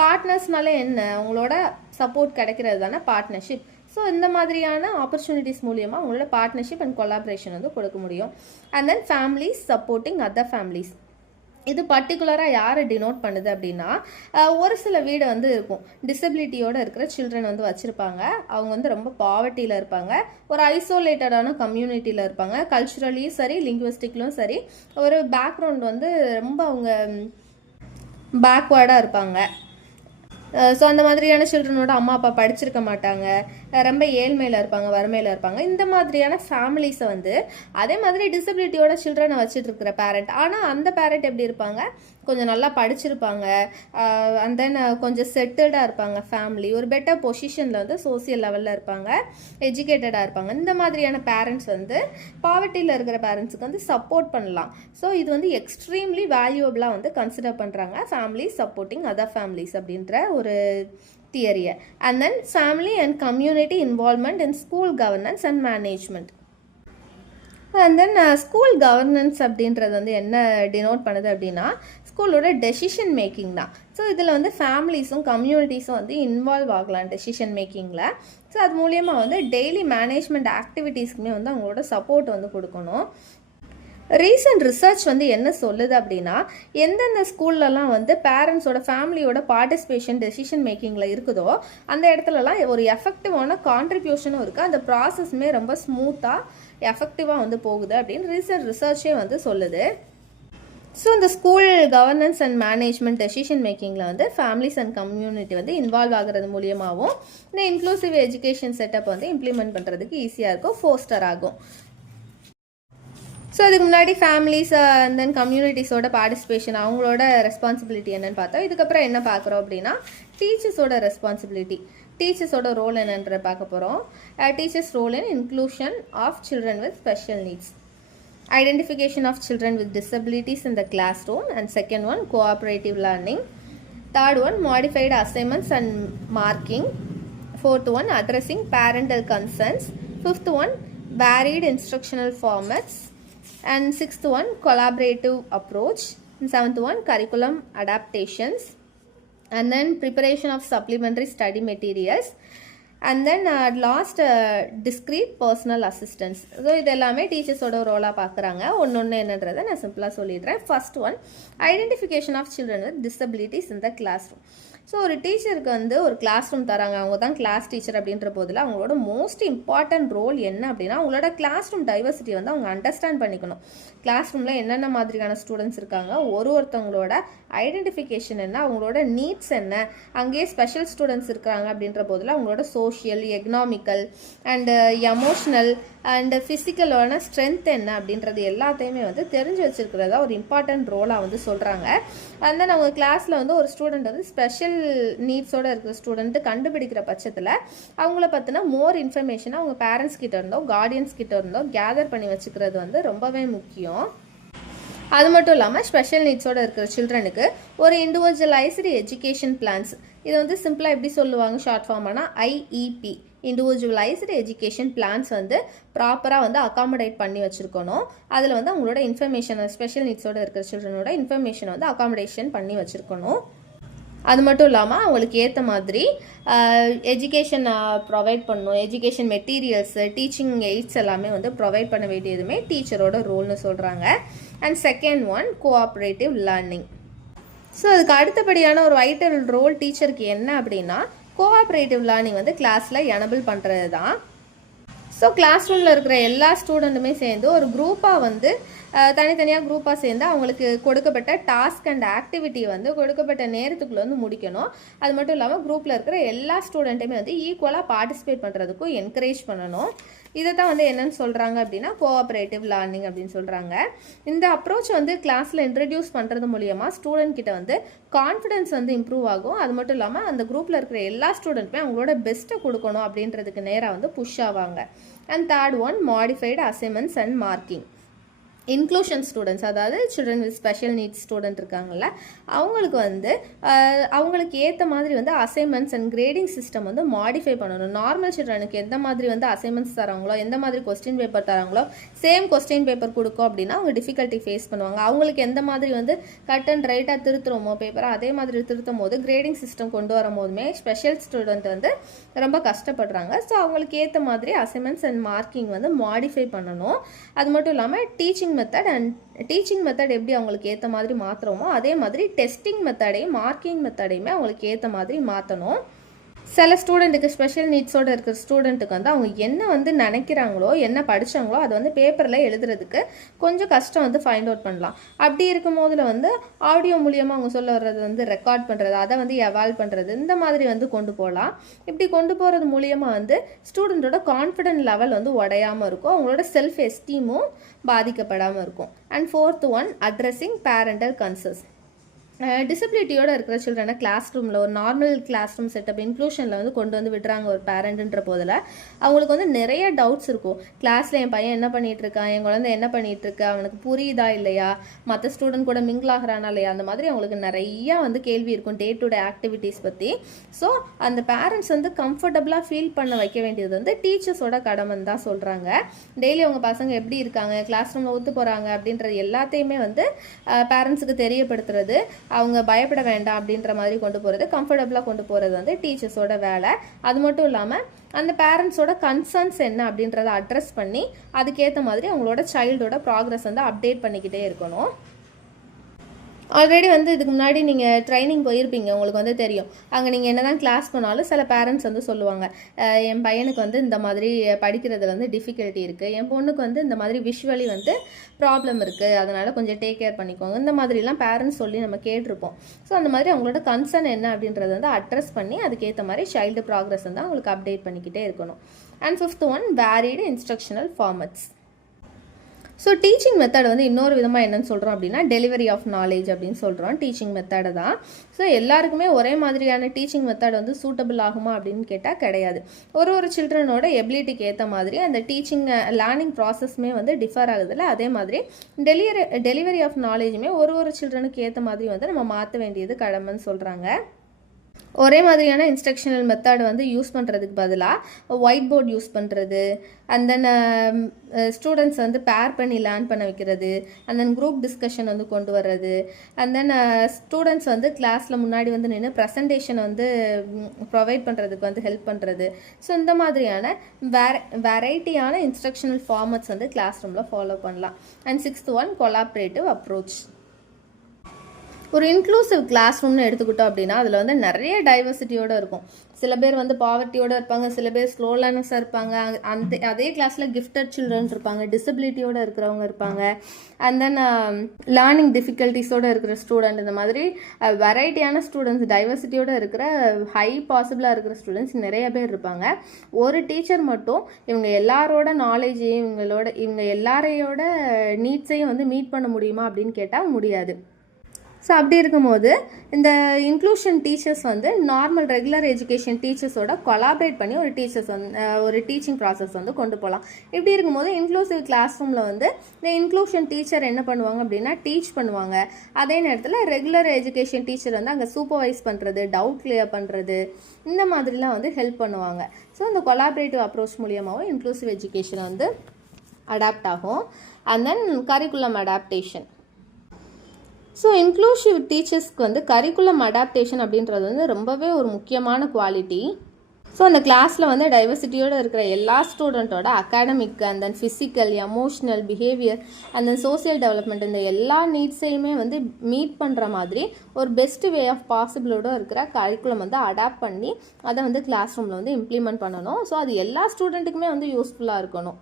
பார்ட்னர்ஸ்னால என்ன, அவங்களோட சப்போர்ட் கிடைக்கிறது தானே பார்ட்னர்ஷிப். ஸோ இந்த மாதிரியான ஆப்பர்ச்சுனிட்டிஸ் மூலியமாக அவங்களோட பார்ட்னர்ஷிப் அண்ட் கொலாபரேஷன் வந்து கொடுக்க முடியும். And then families supporting other families. இது பர்டிகுலராக யாரை டினோட் பண்ணுது அப்படின்னா, ஒரு சில வீடு வந்து இருக்கும், டிசபிலிட்டியோடு இருக்கிற சில்ட்ரன் வந்து வச்சுருப்பாங்க. அவங்க வந்து ரொம்ப பாவர்ட்டியில் இருப்பாங்க, ஒரு ஐசோலேட்டடான கம்யூனிட்டியில் இருப்பாங்க, கல்ச்சுரலியும் சரி லிங்குவிஸ்டிக்லும் சரி ஒரு பேக்ரவுண்ட் வந்து ரொம்ப அவங்க பேக்வேர்டாக இருப்பாங்க. ஸோ அந்த மாதிரியான சில்ட்ரனோட அம்மா அப்பா படிச்சிருக்க மாட்டாங்க, ரொம்ப ஏழ்மையில் இருப்பாங்க, வறுமையில் இருப்பாங்க. இந்த மாதிரியான ஃபேமிலிஸை வந்து அதே மாதிரி டிசபிலிட்டியோட சில்ட்ரனை வச்சுட்டு இருக்கிற பேரண்ட், ஆனால் அந்த பேரண்ட் எப்படி இருப்பாங்க, கொஞ்சம் நல்லா படிச்சிருப்பாங்க, அண்ட் தென் கொஞ்சம் செட்டில்டாக இருப்பாங்க, ஃபேமிலி ஒரு பெட்டர் பொசிஷனில் வந்து சோசியல் லெவலில் இருப்பாங்க, எஜுகேட்டடாக இருப்பாங்க. இந்த மாதிரியான பேரண்ட்ஸ் வந்து பாவர்ட்டியில் இருக்கிற பேரண்ட்ஸுக்கு வந்து சப்போர்ட் பண்ணலாம். ஸோ இது வந்து எக்ஸ்ட்ரீம்லி வேல்யூபிளாக வந்து கன்சிடர் பண்ணுறாங்க ஃபேமிலி சப்போர்ட்டிங் அதர் ஃபேமிலிஸ் அப்படின்ற ஒரு தியரியை. And then family and community involvement in school governance and management. And then school governance அப்படின்றது வந்து என்ன டினோட் பண்ணுது அப்படின்னா, ஸ்கூலோட டெசிஷன் மேக்கிங் தான். ஸோ இதில் வந்து ஃபேமிலிஸும் கம்யூனிட்டிஸும் வந்து இன்வால்வ் ஆகலாம் டெசிஷன் மேக்கிங்கில். ஸோ அது மூலியமாக வந்து டெய்லி மேனேஜ்மெண்ட் ஆக்டிவிட்டீஸ்க்குமே வந்து அவங்களோட சப்போர்ட் வந்து கொடுக்கணும். ரீசன்ட் ரிசர்ச் வந்து என்ன சொல்லுது அப்படின்னா, எந்தெந்த ஸ்கூல்லலாம் வந்து பேரண்ட்ஸோட ஃபேமிலியோட பார்ட்டிசிபேஷன் டெசிஷன் மேக்கிங்கில் இருக்குதோ அந்த இடத்துலலாம் ஒரு எஃபெக்டிவான கான்ட்ரிபியூஷனும் இருக்குது, அந்த ப்ராசஸ்மே ரொம்ப ஸ்மூத்தாக எஃபெக்டிவாக வந்து போகுது அப்படின்னு ரீசன்ட் ரிசர்ச்சே வந்து சொல்லுது. ஸோ இந்த school governance and management decision மேக்கிங்கில் வந்து ஃபேமிலிஸ் அண்ட் கம்யூனிட்டி வந்து இன்வால்வ் ஆகிறது மூலியமாகவும் இந்த இன்க்ளூசிவ் எஜுகேஷன் செட்டப் வந்து இம்ப்ளிமெண்ட் பண்ணுறதுக்கு ஈஸியாக இருக்கும், ஃபோஸ்டர் ஆகும். ஸோ அதுக்கு முன்னாடி ஃபேமிலிஸ் அண்ட் தென் கம்யூனிட்டிஸோட பார்ட்டிசிபேஷன், அவங்களோட ரெஸ்பான்சிபிலிட்டி என்னென்னு பார்த்தோம். இதுக்கப்புறம் என்ன பார்க்குறோம் அப்படின்னா, டீச்சர்ஸோட ரெஸ்பான்சிபிலிட்டி, டீச்சர்ஸோட ரோல் என்னன்ற பார்க்க போகிறோம். Teachers role in inclusion of children with special needs, identification of children with disabilities in the classroom, and second one cooperative learning, third one modified assignments and marking, fourth one addressing parental concerns, fifth one varied instructional formats, and sixth one collaborative approach, and seventh one curriculum adaptations, and then preparation of supplementary study materials, and then last discrete personal assistance. So இது எல்லாமே டீச்சர்ஸோட ரோலாக பார்க்குறாங்க. ஒன்று என்னன்றதை நான் சிம்பிளாக சொல்லிடுறேன். First one, identification of children with disabilities in the class room. So ஒரு டீச்சருக்கு வந்து ஒரு கிளாஸ் ரூம் தராங்க, அவங்க தான் கிளாஸ் டீச்சர் அப்படின்ற போதில் அவங்களோட மோஸ்ட் இம்பார்ட்டன்ட் ரோல் என்ன அப்படின்னா அவங்களோட கிளாஸ் ரூம் டைவர்சிட்டி வந்து அவங்க அண்டர்ஸ்டாண்ட் பண்ணிக்கணும். கிளாஸ் ரூமில் என்னென்ன மாதிரியான ஸ்டூடெண்ட்ஸ் இருக்காங்க, ஒருத்தவங்களோட ஐடென்டிஃபிகேஷன் என்ன, அவங்களோட நீட்ஸ் என்ன, அங்கேயே ஸ்பெஷல் ஸ்டூடெண்ட்ஸ் இருக்காங்க அப்படின்ற போதில் அவங்களோட social, economical and emotional and ஃபிசிக்கலான ஸ்ட்ரென்த் என்ன அப்படின்றது எல்லாத்தையுமே வந்து தெரிஞ்சு வச்சுருக்கிறதா ஒரு இம்பார்ட்டன்ட் ரோலாக வந்து சொல்கிறாங்க. அண்ட் தென் அவங்க கிளாஸில் வந்து ஒரு ஸ்டூடெண்ட் வந்து ஸ்பெஷல் நீட்ஸோடு இருக்கிற ஸ்டூடெண்ட்டு கண்டுபிடிக்கிற பட்சத்தில் அவங்கள பற்றின மோர் இன்ஃபர்மேஷனை அவங்க பேரண்ட்ஸ் கிட்ட இருந்தோ கார்டியன்ஸ் கிட்ட இருந்தோ கேதர் பண்ணி வச்சுக்கிறது வந்து ரொம்பவே முக்கியம். அது மட்டும் இல்லாமல் ஸ்பெஷல் நீட்ஸோடு இருக்கிற சில்ட்ரனுக்கு ஒரு இண்டிவிஜுவலைஸ்டு எஜுகேஷன் பிளான்ஸ், இதை வந்து சிம்பிளாக எப்படி சொல்லுவாங்க ஷார்ட் ஃபார்ம்னா ஐஇபி, இண்டிவிஜுவலைஸ்டு எஜுகேஷன் பிளான்ஸ் வந்து ப்ராப்பராக வந்து அகாமடேட் பண்ணி வச்சுருக்கணும். அதில் வந்து அவங்களோட இன்ஃபர்மேஷன், ஸ்பெஷல் நீட்ஸோடு இருக்கிற சில்ட்ரனோட இன்ஃபர்மேஷன் வந்து அகாமடேஷன் பண்ணி வச்சுருக்கணும். அது மட்டும் இல்லாமல் அவங்களுக்கு ஏற்ற மாதிரி எஜுகேஷன் ப்ரொவைட் பண்ணணும். எஜுகேஷன் மெட்டீரியல்ஸு, டீச்சிங் எய்ட்ஸ் எல்லாமே வந்து ப்ரொவைட் பண்ண வேண்டியதுமே டீச்சரோட ரோல்னு சொல்கிறாங்க. And second one, cooperative learning. So அதுக்கு அடுத்தபடியான ஒரு வைட்டல் ரோல் டீச்சருக்கு என்ன அப்படின்னா கோஆப்ரேட்டிவ் லேர்னிங் வந்து கிளாஸில் எனபிள் பண்ணுறது தான். ஸோ கிளாஸ் ரூமில் இருக்கிற எல்லா ஸ்டூடெண்ட்டுமே சேர்ந்து ஒரு குரூப்பாக வந்து தனித்தனியாக குரூப்பாக சேர்ந்து அவங்களுக்கு கொடுக்கப்பட்ட டாஸ்க் அண்ட் ஆக்டிவிட்டி வந்து கொடுக்கப்பட்ட நேரத்துக்குள்ளே வந்து முடிக்கணும். அது மட்டும் இல்லாமல் குரூப்பில் இருக்கிற எல்லா ஸ்டூடெண்ட்டுமே வந்து ஈக்குவலாக பார்ட்டிசிபேட் பண்ணுறதுக்கும் என்கரேஜ் பண்ணணும். இதை தான் வந்து என்னென்னு சொல்கிறாங்க அப்படின்னா கோஆப்ரேட்டிவ் லேர்னிங் அப்படின்னு சொல்கிறாங்க. இந்த அப்ரோச் வந்து கிளாஸில் இன்ட்ரடியூஸ் பண்ணுறது மூலியமாக ஸ்டூடெண்ட் கிட்ட வந்து கான்ஃபிடென்ஸ் வந்து இம்ப்ரூவ் ஆகும். அது மட்டும் இல்லாமல் அந்த குரூப்பில் இருக்கிற எல்லா ஸ்டூடெண்ட்டுமே அவங்களோட பெஸ்ட்டை கொடுக்கணும் அப்படின்றதுக்கு நேராக வந்து புஷ் ஆவாங்க. And third one, modified assignments and marking. Inclusion students, அதாவது children with special needs student இருக்காங்கல்ல, அவங்களுக்கு வந்து அவங்களுக்கு ஏற்ற மாதிரி வந்து அசைன்மெண்ட்ஸ் அண்ட் கிரேடிங் சிஸ்டம் வந்து மாடிஃபை பண்ணணும். நார்மல் சில்ட்ரனுக்கு எந்த மாதிரி வந்து அசைன்மெண்ட்ஸ் தராங்களோ, எந்த மாதிரி கொஸ்டின் பேப்பர் தராங்களோ, சேம் கொஸ்டின் பேப்பர் கொடுக்கும் அப்படின்னா அவங்க டிஃபிகல்ட்டி ஃபேஸ் பண்ணுவாங்க. அவங்களுக்கு எந்த மாதிரி வந்து கட் அண்ட் ரைட்டாக திருத்துறோமோ பேப்பரை, அதே மாதிரி திருத்தும் போது கிரேடிங் சிஸ்டம் கொண்டு வரும் போதுமே ஸ்பெஷல் ஸ்டூடெண்ட் வந்து ரொம்ப கஷ்டப்படுறாங்க. ஸோ அவங்களுக்கு ஏற்ற மாதிரி அசைன்மெண்ட்ஸ் அண்ட் மார்க்கிங் வந்து மாடிஃபை பண்ணணும். அது மட்டும் இல்லாமல் டீச்சிங் மெத்தட் எப்படி அவங்களுக்கு ஏற்ற மாதிரி மாற்றுறோமோ அதே மாதிரி டெஸ்டிங் மெத்தடையும் மார்க்கிங் மெத்தடையுமே அவங்களுக்கு ஏற்ற மாதிரி மாற்றணும். சில ஸ்டூடெண்ட்டுக்கு ஸ்பெஷல் நீட்ஸோடு இருக்கிற ஸ்டூடெண்ட்டுக்கு வந்து அவங்க என்ன வந்து நினைக்கிறாங்களோ, என்ன படித்தாங்களோ அதை வந்து பேப்பரில் எழுதுறதுக்கு கொஞ்சம் கஷ்டம் வந்து ஃபைண்ட் அவுட் பண்ணலாம். அப்படி இருக்கும் போதில் வந்து ஆடியோ மூலியமாக அவங்க சொல்ல வர்றது வந்து ரெக்கார்ட் பண்ணுறது, அதை வந்து எவால்வ் பண்ணுறது, இந்த மாதிரி வந்து கொண்டு போகலாம். இப்படி கொண்டு போகிறது மூலியமாக வந்து ஸ்டூடெண்ட்டோட கான்ஃபிடென்ட் லெவல் வந்து உடையாமல் இருக்கும், அவங்களோட செல்ஃப் எஸ்டீமும் பாதிக்கப்படாமல் இருக்கும். And fourth one, addressing parental concerns. டிசபிலிட்டியோடு இருக்கிற சில்ட்ரனை கிளாஸ் ரூமில் ஒரு நார்மல் கிளாஸ் ரூம் செட்டப் இன்க்ளூஷனில் வந்து கொண்டு வந்து விடுறாங்க ஒரு பேரண்ட்ன்ற போதில் அவங்களுக்கு வந்து நிறைய டவுட்ஸ் இருக்கும். கிளாஸில் என் பையன் என்ன பண்ணிகிட்ருக்கான், என் குழந்தை என்ன பண்ணிகிட்ருக்கு, அவனுக்கு புரியுதா இல்லையா, மற்ற ஸ்டூடெண்ட் கூட மிங்கிள் ஆகிறானா இல்லையா, அந்த மாதிரி அவங்களுக்கு நிறையா வந்து கேள்வி இருக்கும் டே டு டே ஆக்டிவிட்டீஸ் பற்றி. ஸோ அந்த பேரண்ட்ஸ் வந்து கம்ஃபர்டபுளாக ஃபீல் பண்ண வைக்க வேண்டியது வந்து டீச்சர்ஸோட கடமைன்னு தான் சொல்கிறாங்க. டெய்லி அவங்க பசங்க எப்படி இருக்காங்க, கிளாஸ் ரூமில் ஒத்து போகிறாங்க அப்படின்றது எல்லாத்தையுமே வந்து பேரண்ட்ஸுக்கு தெரியப்படுத்துறது, அவங்க பயப்பட வேண்டாம் அப்படின்ற மாதிரி கொண்டு போகிறது, கம்ஃபர்டபுளாக கொண்டு போகிறது வந்து டீச்சர்ஸோட வேலை. அது மட்டும் இல்லாமல் அந்த பேரண்ட்ஸோட கன்சர்ன்ஸ் என்ன அப்படின்றத அட்ரஸ் பண்ணி அதுக்கேற்ற மாதிரி அவங்களோட சைல்டோட ப்ராக்ரஸ் வந்து அப்டேட் பண்ணிக்கிட்டே இருக்கணும். ஆல்ரெடி வந்து இதுக்கு முன்னாடி நீங்கள் ட்ரைனிங் போயிருப்பீங்க, உங்களுக்கு வந்து தெரியும். அங்கே நீங்கள் என்ன தான் கிளாஸ் பண்ணாலும் சில பேரண்ட்ஸ் வந்து சொல்லுவாங்க, என் பையனுக்கு வந்து இந்த மாதிரி படிக்கிறதுல வந்து டிஃபிகல்ட்டி இருக்குது, என் பொண்ணுக்கு வந்து இந்த மாதிரி விஷுவலி வந்து ப்ராப்ளம் இருக்குது, அதனால் கொஞ்சம் டேக் கேர் பண்ணிக்கோங்க, இந்த மாதிரிலாம் பேரண்ட்ஸ் சொல்லி நம்ம கேட்டிருப்போம். ஸோ அந்த மாதிரி அவங்களோட கன்சர்ன் என்ன அப்படின்றத வந்து அட்ரஸ் பண்ணி அதுக்கேற்ற மாதிரி சைல்டு ப்ராக்ரஸ் வந்து அவங்களுக்கு அப்டேட் பண்ணிக்கிட்டே இருக்கணும். And fifth one, varied instructional formats. So teaching method வந்து இன்னொரு விதமாக என்னென்னு சொல்கிறோம் அப்படின்னா டெலிவரி ஆஃப் நாலேஜ் அப்படின்னு சொல்கிறோம் டீச்சிங் மெத்தடை தான். ஸோ எல்லாருக்குமே ஒரே மாதிரியான டீச்சிங் மெத்தட் வந்து சூட்டபிள் ஆகுமா அப்படின்னு கேட்டால் கிடையாது. ஒரு சில்ட்ரனோட எபிலிட்டிக்கு ஏற்ற மாதிரி அந்த டீச்சிங் லேர்னிங் ப்ராசஸ்மே வந்து டிஃபர் ஆகுதுல்ல, அதே மாதிரி டெலிவரி ஆஃப் நாலேஜுமே ஒரு சில்ட்ரனுக்கு ஏற்ற மாதிரி வந்து நம்ம மாற்ற வேண்டியது கடமைன்னு சொல்கிறாங்க. ஒரே மாதிரியான இன்ஸ்ட்ரக்ஷனல் மெத்தட் வந்து யூஸ் பண்ணுறதுக்கு பதிலாக ஒயிட் போர்ட் யூஸ் பண்ணுறது, அண்ட் தென் ஸ்டூடெண்ட்ஸ் வந்து பேர் பண்ணி லேர்ன் பண்ண வைக்கிறது, அண்ட் தென் குரூப் டிஸ்கஷன் வந்து கொண்டு வர்றது, அண்ட் தென் ஸ்டூடெண்ட்ஸ் வந்து கிளாஸில் முன்னாடி வந்து நின்று ப்ரெசன்டேஷன் வந்து ப்ரொவைட் பண்ணுறதுக்கு வந்து ஹெல்ப் பண்ணுறது. ஸோ இந்த மாதிரியான வெரைட்டியான இன்ஸ்ட்ரக்ஷனல் ஃபார்மட்ஸ் வந்து கிளாஸ் ரூமில் ஃபாலோ பண்ணலாம். And 6th one collaborative approach. ஒரு இன்க்ளூசிவ் கிளாஸ் ரூம்னு எடுத்துக்கிட்டோம் அப்படின்னா அதில் வந்து நிறைய டைவர்சிட்டியோடு இருக்கும். சில பேர் வந்து பாவர்ட்டியோடு இருப்பாங்க, சில பேர் ஸ்லோ லேர்னர்ஸாக இருப்பாங்க, அதே கிளாஸில் கிஃப்டட் சில்ட்ரன் இருப்பாங்க, டிசபிலிட்டியோடு இருக்கிறவங்க இருப்பாங்க, அண்ட் தென் லேர்னிங் டிஃபிகல்ட்டிஸோடு இருக்கிற ஸ்டூடெண்ட், இந்த மாதிரி வெரைட்டியான ஸ்டூடெண்ட்ஸ் டைவர்சிட்டியோடு இருக்கிற ஹை பாசிபிளாக இருக்கிற ஸ்டூடெண்ட்ஸ் நிறைய பேர் இருப்பாங்க. ஒரு டீச்சர் மட்டும் இவங்க எல்லாரோட நாலேஜையும் இவங்க எல்லாரையோட நீட்ஸையும் வந்து மீட் பண்ண முடியுமா அப்படின்னு கேட்டால் முடியாது. ஸோ அப்படி இருக்கும்போது இந்த இன்க்ளூஷன் டீச்சர்ஸ் வந்து நார்மல் ரெகுலர் எஜுகேஷன் டீச்சர்ஸோட கொலாபரேட் பண்ணி ஒரு டீச்சிங் ப்ராசஸ் வந்து கொண்டு போகலாம். இப்படி இருக்கும்போது இன்க்ளூசிவ் கிளாஸ் ரூமில் வந்து இந்த இன்க்ளூஷன் டீச்சர் என்ன பண்ணுவாங்க அப்படின்னா டீச் பண்ணுவாங்க. அதே நேரத்தில் ரெகுலர் எஜுகேஷன் டீச்சர் வந்து அங்கே சூப்பர்வைஸ் பண்ணுறது, டவுட் கிளியர் பண்ணுறது, இந்த மாதிரிலாம் வந்து ஹெல்ப் பண்ணுவாங்க. ஸோ இந்த கொலாபரேட்டிவ் அப்ரோச் மூலியமாகவும் இன்க்ளூசிவ் எஜுகேஷன் வந்து அடாப்ட் ஆகும். And then curriculum adaptation. So inclusive டீச்சர்ஸ்க்கு வந்து கரிக்குலம் அடாப்டேஷன் அப்படின்றது வந்து ரொம்பவே ஒரு முக்கியமான குவாலிட்டி. ஸோ அந்த கிளாஸில் வந்து டைவர்சிட்டியோடு இருக்கிற எல்லா ஸ்டூடெண்ட்டோட academic and then physical, emotional, behaviour and then social development, இந்த எல்லா நீட்ஸையுமே வந்து மீட் பண்ணுற மாதிரி ஒரு பெஸ்ட் வே ஆஃப் பாசிபிளோட இருக்கிற கரிக்குலம் வந்து அடாப்ட் பண்ணி அதை வந்து கிளாஸ் ரூமில் வந்து இம்ப்ளிமெண்ட் பண்ணணும். ஸோ அது எல்லா ஸ்டூடெண்ட்டுக்குமே வந்து யூஸ்ஃபுல்லாக இருக்கணும்.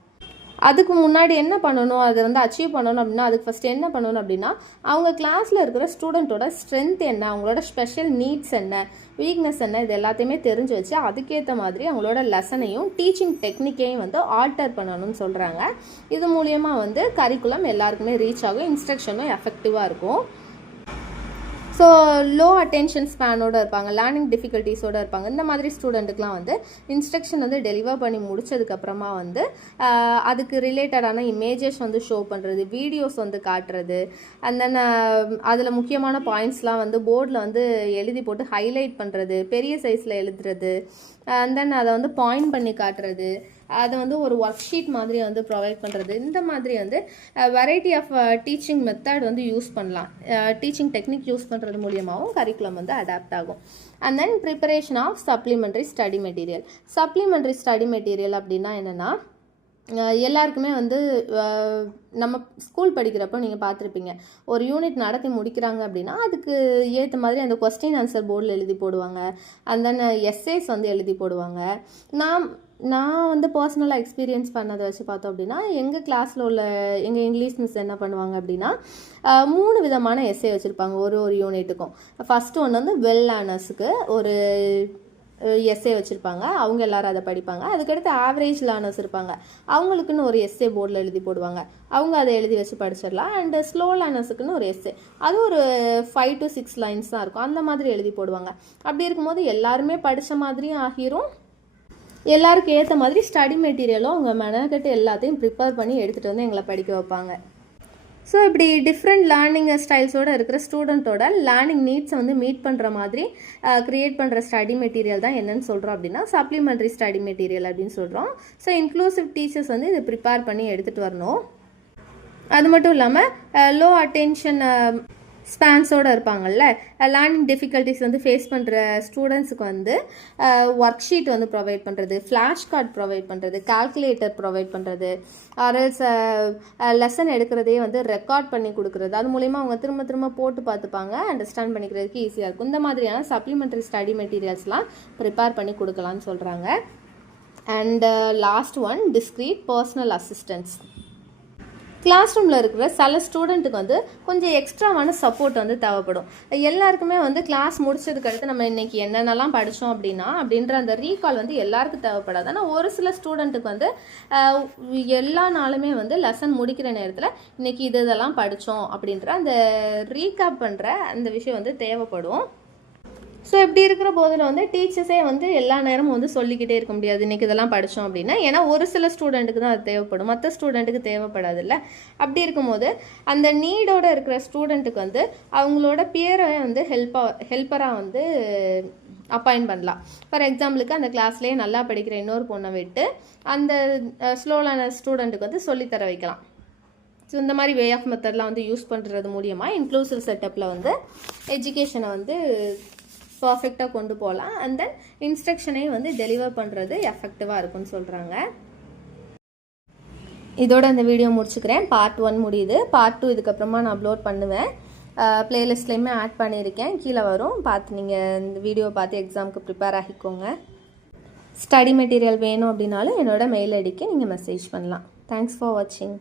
அதுக்கு முன்னாடி என்ன பண்ணணும், அதை வந்து அச்சீவ் பண்ணணும் அப்படின்னா அதுக்கு ஃபஸ்ட்டு என்ன பண்ணணும் அப்படின்னா அவங்க கிளாஸில் இருக்கிற ஸ்டூடெண்ட்டோட ஸ்ட்ரென்த் என்ன, அவங்களோட ஸ்பெஷல் நீட்ஸ் என்ன, வீக்னஸ் என்ன, இது எல்லாத்தையுமே தெரிஞ்சு வச்சு அதுக்கேற்ற மாதிரி அவங்களோட லெசனையும் டீச்சிங் டெக்னிக்கையும் வந்து ஆல்டர் பண்ணணும்னு சொல்கிறாங்க. இது மூலியமாக வந்து கரிக்குலம் எல்லாருக்குமே ரீச் ஆகும், இன்ஸ்ட்ரக்ஷனும் எஃபெக்டிவாக இருக்கும். ஸோ லோ அட்டென்ஷன் ஸ்பேனோடு இருப்பாங்க, லேர்னிங் டிஃபிகல்ட்டிஸோடு இருப்பாங்க, இந்த மாதிரி ஸ்டூடெண்ட்டுக்கெலாம் வந்து இன்ஸ்ட்ரக்ஷன் வந்து டெலிவர் பண்ணி முடிச்சதுக்கப்புறமா வந்து அதுக்கு ரிலேட்டடான இமேஜஸ் வந்து ஷோ பண்ணுறது, வீடியோஸ் வந்து காட்டுறது, அண்ட் தென் அதில் முக்கியமான பாயிண்ட்ஸ்லாம் வந்து போர்டில் வந்து எழுதி போட்டு ஹைலைட் பண்ணுறது, பெரிய சைஸில் எழுதுறது, அண்ட் தென் அதை வந்து பாயிண்ட் பண்ணி காட்டுறது, அதை வந்து ஒரு ஒர்க் ஷீட் மாதிரி வந்து ப்ரொவைட் பண்ணுறது, இந்த மாதிரி வந்து வெரைட்டி ஆஃப் டீச்சிங் மெத்தட் வந்து யூஸ் பண்ணலாம். டீச்சிங் டெக்னிக் யூஸ் பண்ணுறது மூலியமாகவும் கரிக்குலம் வந்து அடாப்ட் ஆகும். And then preparation of supplementary study material. Supplementary study material அப்படின்னா என்னென்னா எல்லாருக்குமே வந்து நம்ம ஸ்கூல் படிக்கிறப்போ நீங்கள் பார்த்துருப்பீங்க, ஒரு யூனிட் நடத்தி முடிக்கிறாங்க அப்படின்னா அதுக்கு ஏற்ற மாதிரி அந்த கொஸ்டின் ஆன்சர் போர்டில் எழுதி போடுவாங்க, அண்ட் தென் எஸ்ஏஸ் வந்து எழுதி போடுவாங்க. நான் வந்து பர்சனலாக எக்ஸ்பீரியன்ஸ் பண்ணதை வச்சு பார்த்தோம் அப்படின்னா எங்கள் கிளாஸில் உள்ள எங்கள் இங்கிலீஷ் மிஸ் என்ன பண்ணுவாங்க அப்படின்னா 3 விதமான எஸ்ஏ வச்சுருப்பாங்க ஒரு யூனிட்டுக்கும். ஃபஸ்ட்டு ஒன்று வந்து வெல் லேர்னர்ஸுக்கு ஒரு எஸ்ஏ வச்சுருப்பாங்க, அவங்க எல்லாரும் அதை படிப்பாங்க. அதுக்கடுத்து ஆவரேஜ் லேர்னர்ஸ் இருப்பாங்க, அவங்களுக்குன்னு ஒரு எஸ்ஏ போர்டில் எழுதி போடுவாங்க, அவங்க அதை எழுதி வச்சு படிச்சிடலாம். அண்டு ஸ்லோ லேர்னர்ஸுக்குன்னு ஒரு எஸ்ஏ, அது ஒரு 5 to 6 லைன்ஸ் தான் இருக்கும், அந்த மாதிரி எழுதி போடுவாங்க. அப்படி இருக்கும்போது எல்லாருமே படித்த மாதிரியும் ஆகிரும், எல்லாருக்கும் ஏற்ற மாதிரி ஸ்டடி மெட்டீரியலும் அவங்க மெனக்கட்டு எல்லாத்தையும் ப்ரிப்பேர் பண்ணி எடுத்துகிட்டு வந்து எங்களை படிக்க வைப்பாங்க. ஸோ இப்படி டிஃப்ரெண்ட் லேர்னிங் ஸ்டைல்ஸோடு இருக்கிற ஸ்டூடெண்ட்டோட லேர்னிங் நீட்ஸை வந்து மீட் பண்ணுற மாதிரி க்ரியேட் பண்ணுற ஸ்டடி மெட்டீரியல் தான் என்னென்னு சொல்கிறோம் அப்படின்னா சப்ளிமெண்ட்ரி ஸ்டடி மெட்டீரியல் அப்படின்னு சொல்கிறோம். ஸோ இன்க்ளூசிவ் டீச்சர்ஸ் வந்து இதை ப்ரிப்பேர் பண்ணி எடுத்துகிட்டு வரணும். அது மட்டும் இல்லாமல் லோ அட்டென்ஷன் ஸ்பேன்ஸோடு இருப்பாங்கள்ல, லேர்னிங் டிஃபிகல்ட்டிஸ் வந்து ஃபேஸ் பண்ணுற ஸ்டூடெண்ட்ஸுக்கு வந்து ஒர்க் ஷீட் வந்து ப்ரொவைட் பண்ணுறது, ஃப்ளாஷ் கார்டு ப்ரொவைட் பண்ணுறது, கால்குலேட்டர் ப்ரொவைட் பண்ணுறது, ஆர்எல்ஸ் லெசன் எடுக்கிறதே வந்து ரெக்கார்ட் பண்ணி கொடுக்குறது, அது மூலிமா அவங்க திரும்ப திரும்ப போட்டு பார்த்துப்பாங்க, அண்டர்ஸ்டாண்ட் பண்ணிக்கிறதுக்கு ஈஸியாக இருக்கும். இந்த மாதிரியான சப்ளிமெண்ட்ரி ஸ்டடி மெட்டீரியல்ஸ்லாம் ப்ரிப்பேர் பண்ணி கொடுக்கலான்னு சொல்கிறாங்க. And last one discrete personal assistance. Class ரூமில் இருக்கிற சில ஸ்டூடெண்ட்டுக்கு வந்து கொஞ்சம் எக்ஸ்ட்ராவான சப்போர்ட் வந்து தேவைப்படும். எல்லாருக்குமே வந்து கிளாஸ் முடிச்சதுக்கு அடுத்து நம்ம இன்றைக்கி என்னென்னலாம் படித்தோம் அப்படின்ற அந்த ரீகால் வந்து எல்லாருக்கும் தேவைப்படாது. ஆனால் ஒரு சில ஸ்டூடெண்ட்டுக்கு வந்து எல்லா நாளுமே வந்து லெசன் முடிக்கிற நேரத்தில் இன்றைக்கி இதெல்லாம் படித்தோம் அப்படின்ற அந்த ரீகாப் பண்ணுற அந்த விஷயம் வந்து தேவைப்படும். ஸோ இப்படி இருக்கிற போதில் வந்து டீச்சர்ஸே வந்து எல்லா நேரமும் வந்து சொல்லிக்கிட்டே இருக்க முடியாது இன்றைக்கி இதெல்லாம் படித்தோம் அப்படின்னா, ஏன்னா ஒரு சில ஸ்டூடெண்ட்டுக்கு தான் அது தேவைப்படும், மற்ற ஸ்டூடெண்ட்டுக்கு தேவைப்படாது இல்லை. அப்படி இருக்கும்போது அந்த நீடோடு இருக்கிற ஸ்டூடெண்ட்டுக்கு வந்து அவங்களோட பியரை வந்து ஹெல்ப்பராக வந்து அப்பாயிண்ட் பண்ணலாம். ஃபார் எக்ஸாம்பிளுக்கு அந்த கிளாஸ்லேயே நல்லா படிக்கிற இன்னொரு பொண்ணை விட்டு அந்த ஸ்லோலான ஸ்டூடெண்ட்டுக்கு வந்து சொல்லித்தர வைக்கலாம். ஸோ இந்த மாதிரி வே ஆஃப் மெத்தட்லாம் வந்து யூஸ் பண்ணுறது மூலியமாக இன்க்ளூசிவ் செட்டப்பில் வந்து எஜுகேஷனை வந்து பர்ஃபெக்டாக கொண்டு போகலாம். அண்ட் தென் இன்ஸ்ட்ரக்ஷனையும் வந்து டெலிவர் பண்ணுறது எஃபெக்டிவாக இருக்குன்னு சொல்கிறாங்க. இதோட அந்த வீடியோ முடிச்சுக்கிறேன். பார்ட் 1 முடியுது. பார்ட் 2 இதுக்கப்புறமா நான் அப்லோட் பண்ணுவேன். ப்ளேலிஸ்ட்லேயுமே ஆட் பண்ணியிருக்கேன், கீழே வரும். பார்த்து நீங்கள் இந்த வீடியோ பார்த்து எக்ஸாமுக்கு ப்ரிப்பேர் ஆகிக்கோங்க. ஸ்டடி மெட்டீரியல் வேணும் அப்படின்னாலும் என்னோட மெயில் ஐடிக்கு நீங்கள் மெசேஜ் பண்ணலாம். தேங்க்ஸ் ஃபார் வாட்சிங்.